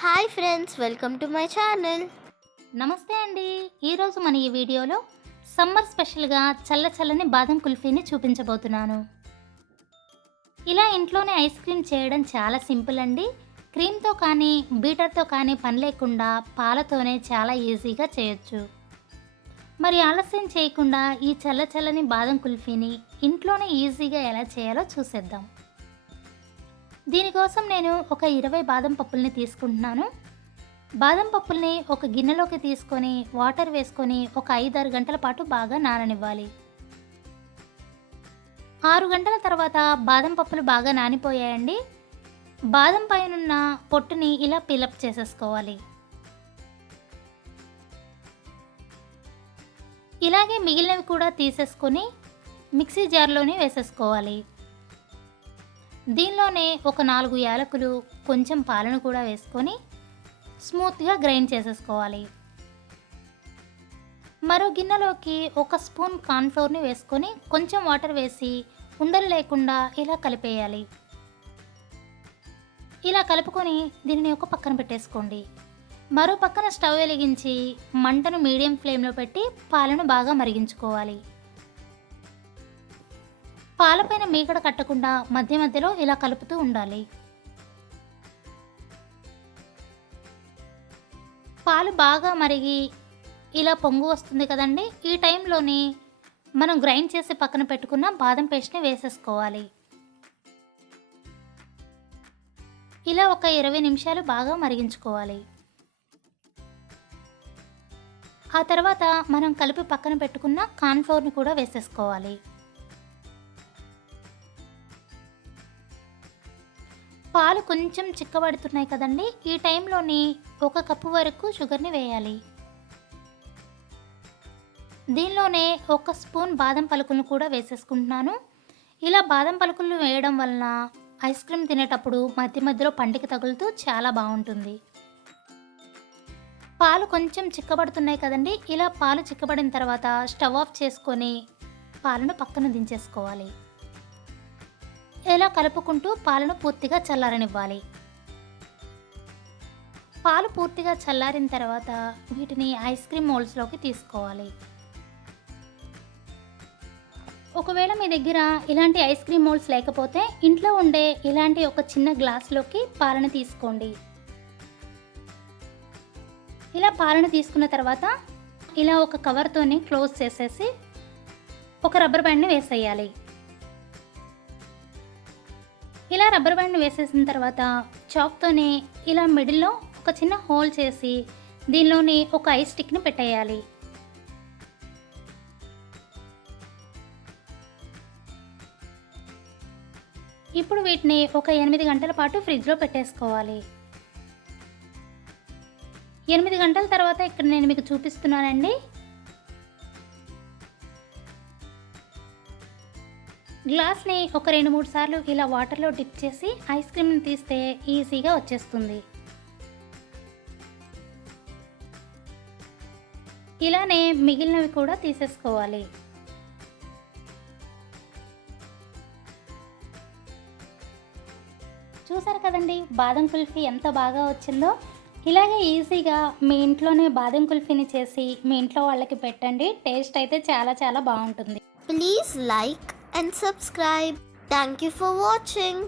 Hi friends, welcome to my channel. నమస్తే అండి. ఈరోజు మన ఈ వీడియోలో సమ్మర్ స్పెషల్గా చల్లని బాదం కుల్ఫీని చూపించబోతున్నాను. ఇలా ఇంట్లోనే ఐస్ క్రీమ్ చేయడం చాలా సింపుల్ అండి. క్రీమ్తో కానీ బీటర్తో కానీ పని లేకుండా పాలతోనే చాలా ఈజీగా చేయొచ్చు. మరి ఆలస్యం చేయకుండా ఈ చల్లని బాదం కుల్ఫీని ఇంట్లోనే ఈజీగా ఎలా చేయాలో చూసేద్దాం. దీనికోసం నేను ఒక 20 బాదం పప్పుల్ని తీసుకుంటున్నాను. బాదం పప్పుల్ని ఒక గిన్నెలోకి తీసుకొని వాటర్ వేసుకొని ఒక 5-6 గంటల పాటు బాగా నాననివ్వాలి. 6 గంటల తర్వాత బాదం పప్పులు బాగా నానిపోయాయండి. బాదం పైనున్న పొట్టుని ఇలా పీలప్ చేసేసుకోవాలి. ఇలాగే మిగిలినవి కూడా తీసేసుకొని మిక్సీ జార్లోనే వేసేసుకోవాలి. దీనిలోనే ఒక 4 యాలకులు, కొంచెం పాలను కూడా వేసుకొని స్మూత్గా గ్రైండ్ చేసేసుకోవాలి. మరో గిన్నెలోకి ఒక స్పూన్ కార్న్ఫ్లోర్ని వేసుకొని కొంచెం వాటర్ వేసి ఉండలు లేకుండా ఇలా కలిపేయాలి. ఇలా కలుపుకొని దీనిని ఒక పక్కన పెట్టేసుకోండి. మరో పక్కన స్టవ్ వెలిగించి మంటను మీడియం ఫ్లేమ్లో పెట్టి పాలను బాగా మరిగించుకోవాలి. పాలపైన మీగడ కట్టకుండా మధ్య మధ్యలో ఇలా కలుపుతూ ఉండాలి. పాలు బాగా మరిగి ఇలా పొంగు వస్తుంది కదండి. ఈ టైంలోని మనం గ్రైండ్ చేసి పక్కన పెట్టుకున్న బాదం పేస్ట్ని వేసేసుకోవాలి. ఇలా ఒక 20 నిమిషాలు బాగా మరిగించుకోవాలి. ఆ తర్వాత మనం కలిపి పక్కన పెట్టుకున్న కార్న్ఫ్లోర్ని కూడా వేసేసుకోవాలి. పాలు కొంచెం చిక్కబడుతున్నాయి కదండి. ఈ టైంలోని 1 కప్పు వరకు షుగర్ని వేయాలి. దీనిలోనే 1 స్పూన్ బాదం పలుకులను కూడా వేసేసుకుంటున్నాను. ఇలా బాదం పలుకులను వేయడం వలన ఐస్ క్రీమ్ తినేటప్పుడు మధ్య మధ్యలో పంటికి తగులుతూ చాలా బాగుంటుంది. పాలు కొంచెం చిక్కబడుతున్నాయి కదండి. ఇలా పాలు చిక్కబడిన తర్వాత స్టవ్ ఆఫ్ చేసుకొని పాలను పక్కన దించేసుకోవాలి. ఇలా కలుపుకుంటూ పాలను పూర్తిగా చల్లారనివ్వాలి. పాలు పూర్తిగా చల్లారిన తర్వాత వీటిని ఐస్ క్రీమ్ మోల్డ్స్లోకి తీసుకోవాలి. ఒకవేళ మీ దగ్గర ఇలాంటి ఐస్ క్రీమ్ మోల్డ్స్ లేకపోతే ఇంట్లో ఉండే ఇలాంటి ఒక చిన్న గ్లాస్లోకి పాలను తీసుకోండి. ఇలా పాలను తీసుకున్న తర్వాత ఇలా ఒక కవర్తోని క్లోజ్ చేసేసి ఒక రబ్బర్ బ్యాండ్ని వేసేయాలి. ఇలా రబ్బర్ బ్యాండ్ వేసేసిన తర్వాత చాక్తోనే ఇలా మిడిల్లో ఒక చిన్న హోల్ చేసి దీనిలోని ఒక ఐస్ స్టిక్ని పెట్టేయాలి. ఇప్పుడు వీటిని ఒక 8 గంటల పాటు ఫ్రిడ్జ్లో పెట్టేసుకోవాలి. 8 గంటల తర్వాత ఇక్కడ నేను మీకు చూపిస్తున్నానండి. గ్లాస్ని ఒక 2-3 సార్లు ఇలా వాటర్లో డిప్ చేసి ఐస్ క్రీమ్ని తీస్తే ఈజీగా వచ్చేస్తుంది. ఇలానే మిగిలినవి కూడా తీసేసుకోవాలి. చూసారు కదండి బాదం కుల్ఫీ ఎంత బాగా వచ్చిందో. ఇలాగే ఈజీగా మీ ఇంట్లోనే బాదం కుల్ఫీని చేసి మీ ఇంట్లో వాళ్ళకి పెట్టండి. టేస్ట్ అయితే చాలా బాగుంటుంది. Please like and subscribe. Thank you for watching.